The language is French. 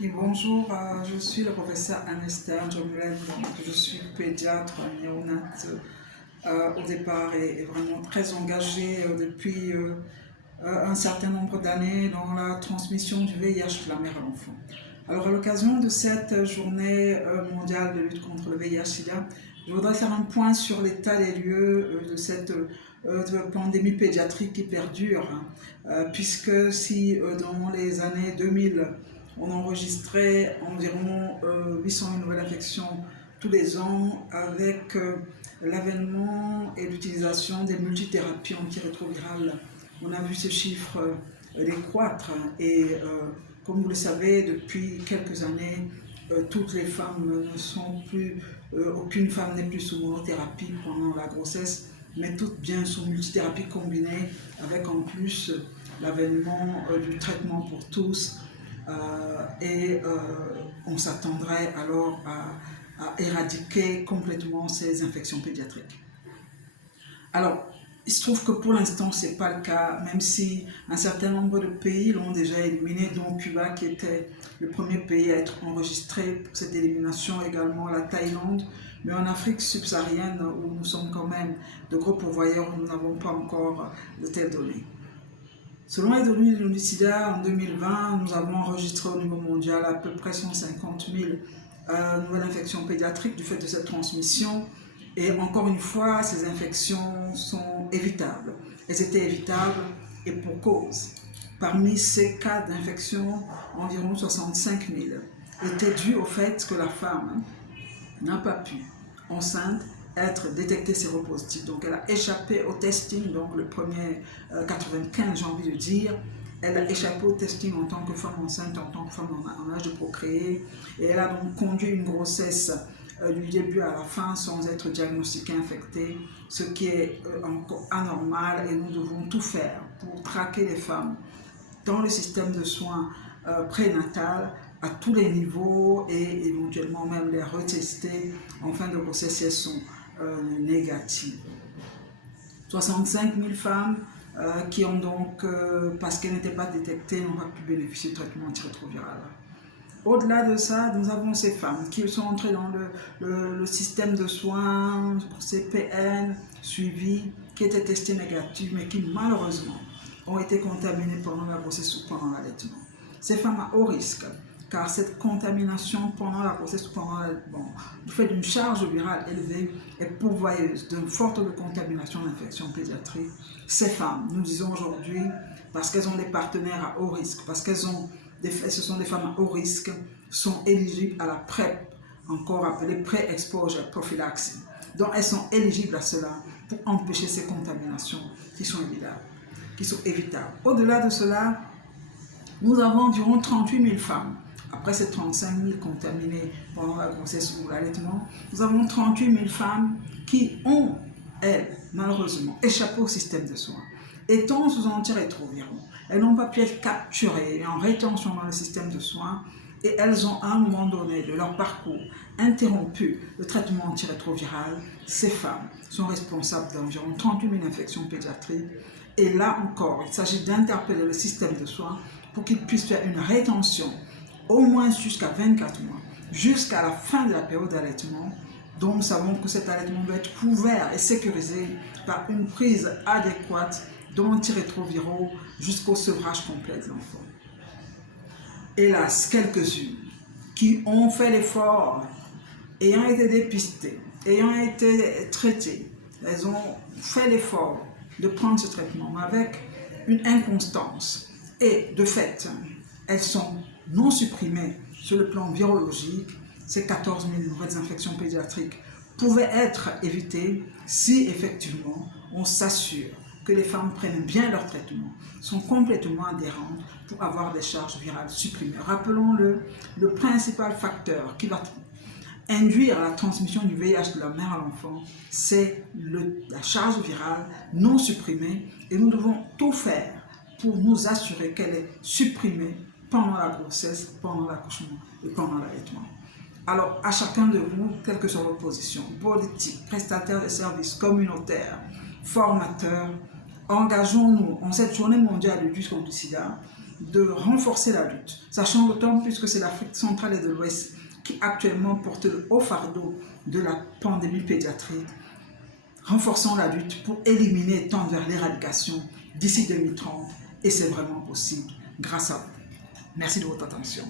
Et bonjour, je suis le professeur Anne-Esther Jomuel, je suis pédiatre néonate au départ et vraiment très engagée depuis un certain nombre d'années dans la transmission du VIH de la mère à l'enfant. Alors à l'occasion de cette journée mondiale de lutte contre le VIH-Sida, je voudrais faire un point sur l'état des lieux de cette pandémie pédiatrique qui perdure, puisque si dans les années 2000, on enregistrait environ 800 nouvelles infections tous les ans avec l'avènement et l'utilisation des multithérapies antirétrovirales. On a vu ces chiffres décroître et comme vous le savez, depuis quelques années, toutes les femmes ne sont plus, aucune femme n'est plus sous monothérapie pendant la grossesse, mais toutes bien sous multithérapie combinée avec en plus l'avènement du traitement pour tous. On s'attendrait alors à éradiquer complètement ces infections pédiatriques. Alors, il se trouve que pour l'instant, ce n'est pas le cas, même si un certain nombre de pays l'ont déjà éliminé, dont Cuba qui était le premier pays à être enregistré pour cette élimination, également la Thaïlande. Mais en Afrique subsaharienne, où nous sommes quand même de gros pourvoyeurs, nous n'avons pas encore de telles données. Selon les données de l'UNICIDA, en 2020, nous avons enregistré au niveau mondial à peu près 150 000 nouvelles infections pédiatriques du fait de cette transmission. Et encore une fois, ces infections sont évitables. Elles étaient évitables et pour cause. Parmi ces cas d'infection, environ 65 000 étaient dus au fait que la femme n'a pas pu, enceinte, être détectée séropositive. Donc elle a échappé au testing, donc le premier 95, j'ai envie de dire. Elle a échappé au testing en tant que femme enceinte, en tant que femme en âge de procréer. Et elle a donc conduit une grossesse du début à la fin sans être diagnostiquée infectée, ce qui est encore anormal et nous devons tout faire pour traquer les femmes dans le système de soins prénatal à tous les niveaux et éventuellement même les retester en fin de grossesse si elles sont négatives. 65 000 femmes qui ont donc, parce qu'elles n'étaient pas détectées, n'ont pas pu bénéficier de traitement antirétroviral. Au-delà de ça, nous avons ces femmes qui sont entrées dans le système de soins pour CPN, suivi, qui étaient testées négatives, mais qui malheureusement ont été contaminées pendant la grossesse ou pendant l'allaitement. Ces femmes à haut risque, car cette contamination pendant la grossesse ou pendant l'allaitement, du fait d'une charge virale élevée, est pourvoyeuse d'une forte contamination d'infections pédiatriques. Ces femmes, nous disons aujourd'hui, parce qu'elles ont des partenaires à haut risque, parce qu'elles ont ce sont des femmes à haut risque, sont éligibles à la PrEP, encore appelée Pre-Exposure Prophylaxis. Donc elles sont éligibles à cela pour empêcher ces contaminations qui sont évitables. Au-delà de cela, nous avons environ 38 000 femmes. Après ces 35 000 contaminées pendant la grossesse ou l'allaitement, nous avons 38 000 femmes qui ont, elles, malheureusement, échappé au système de soins. Étant sous antirétroviraux, elles n'ont pas pu être capturées en rétention dans le système de soins et elles ont à un moment donné de leur parcours interrompu le traitement antirétroviral. Ces femmes sont responsables d'environ 38 000 infections pédiatriques et là encore, il s'agit d'interpeller le système de soins pour qu'il puisse faire une rétention au moins jusqu'à 24 mois, jusqu'à la fin de la période d'allaitement. Donc nous savons que cet allaitement doit être couvert et sécurisé par une prise adéquate d'antirétroviraux jusqu'au sevrage complet de l'enfant. Hélas, quelques-unes qui ont fait l'effort, ayant été dépistées, ayant été traitées, elles ont fait l'effort de prendre ce traitement avec une inconstance et de fait, elles sont non supprimées sur le plan virologique. Ces 14 000 nouvelles infections pédiatriques pouvaient être évitées si effectivement on s'assure que les femmes prennent bien leur traitement, sont complètement adhérentes pour avoir des charges virales supprimées. Rappelons-le, le principal facteur qui va induire la transmission du VIH de la mère à l'enfant, c'est la charge virale non supprimée et nous devons tout faire pour nous assurer qu'elle est supprimée pendant la grossesse, pendant l'accouchement et pendant l'allaitement. Alors, à chacun de vous, quelle que soit votre position, politique, prestataire de services, communautaire, formateur, engageons-nous en cette journée mondiale de lutte contre le sida de renforcer la lutte, sachant d'autant plus que c'est l'Afrique centrale et de l'Ouest qui actuellement porte le haut fardeau de la pandémie pédiatrique. Renforçons la lutte pour éliminer et tendre vers l'éradication d'ici 2030 et c'est vraiment possible grâce à vous. Merci de votre attention.